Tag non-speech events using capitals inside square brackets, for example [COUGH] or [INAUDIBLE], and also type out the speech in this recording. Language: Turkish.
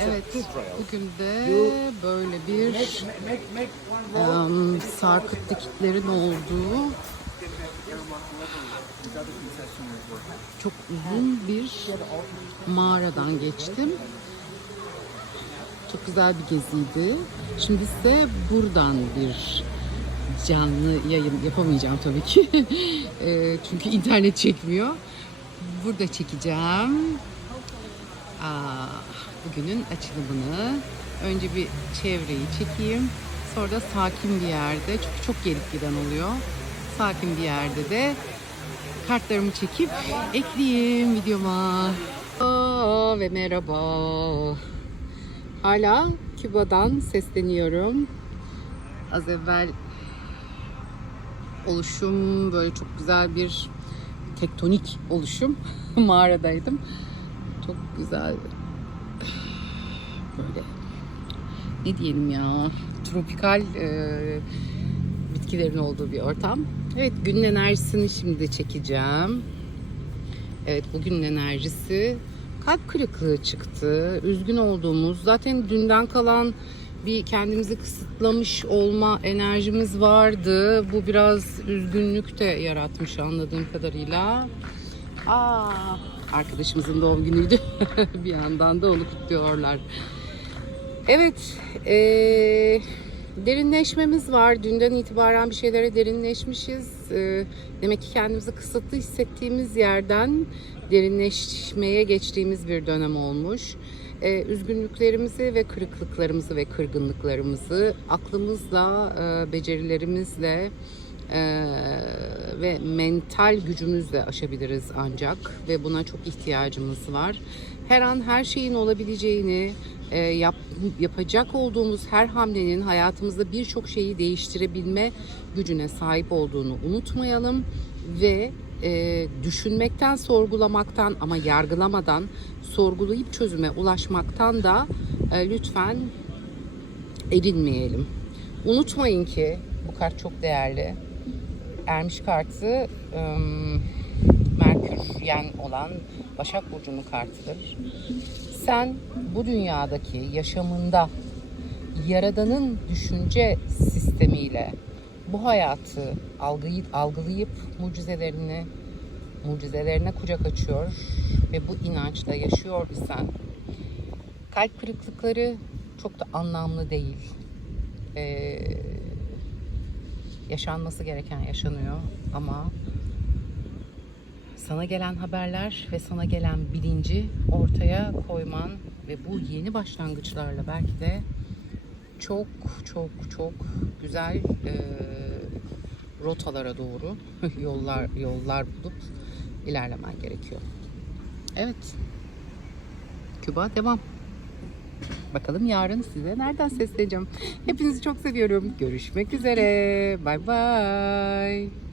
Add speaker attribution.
Speaker 1: Evet, bugün de böyle bir em, sarkıt dikitlerin olduğu çok uzun bir mağaradan geçtim. Çok güzel bir geziydi. Şimdi ise buradan bir canlı yayın yapamayacağım tabii ki. Eee, [LAUGHS] Çünkü internet çekmiyor. Burada çekeceğim. Aa, bugünün açılımını. Önce bir çevreyi çekeyim. Sonra da sakin bir yerde, çünkü çok gelip giden oluyor. Sakin bir yerde de kartlarımı çekip ekleyeyim videoma. Aa, ve merhaba. Hala Küba'dan sesleniyorum. Az evvel oluşum böyle çok güzel bir tektonik oluşum [LAUGHS] mağaradaydım. Çok güzel böyle ne diyelim ya tropikal e, bitkilerin olduğu bir ortam. Evet günün enerjisini şimdi çekeceğim. Evet bugünün enerjisi kalp kırıklığı çıktı. Üzgün olduğumuz zaten dünden kalan bir kendimizi kısıtlamış olma enerjimiz vardı. Bu biraz üzgünlük de yaratmış anladığım kadarıyla. Aa, arkadaşımızın doğum günüydü. [LAUGHS] bir yandan da onu kutluyorlar. Evet, eee, derinleşmemiz var. Dünden itibaren bir şeylere derinleşmişiz. Eee, demek ki kendimizi kısıtlı hissettiğimiz yerden derinleşmeye geçtiğimiz bir dönem olmuş. Eee, üzgünlüklerimizi ve kırıklıklarımızı ve kırgınlıklarımızı aklımızla, eee, becerilerimizle, ee, ve mental gücümüzle aşabiliriz ancak ve buna çok ihtiyacımız var. Her an her şeyin olabileceğini, e, yap, yapacak olduğumuz her hamlenin hayatımızda birçok şeyi değiştirebilme gücüne sahip olduğunu unutmayalım ve e, düşünmekten, sorgulamaktan ama yargılamadan sorgulayıp çözüme ulaşmaktan da e, lütfen erinmeyelim. Unutmayın ki bu kart çok değerli. Ermiş kartı ım, Merkür olan Başak Burcu'nun kartıdır. Sen bu dünyadaki yaşamında Yaradan'ın düşünce sistemiyle bu hayatı algıyı, algılayıp mucizelerini mucizelerine kucak açıyor ve bu inançla yaşıyor isen kalp kırıklıkları çok da anlamlı değil. Ee, yaşanması gereken yaşanıyor ama sana gelen haberler ve sana gelen bilinci ortaya koyman ve bu yeni başlangıçlarla belki de çok çok çok güzel e, rotalara doğru [LAUGHS] yollar yollar bulup ilerlemen gerekiyor. Evet. Küba devam. Bakalım yarın size nereden sesleneceğim. Hepinizi çok seviyorum. Görüşmek üzere. Bay bay.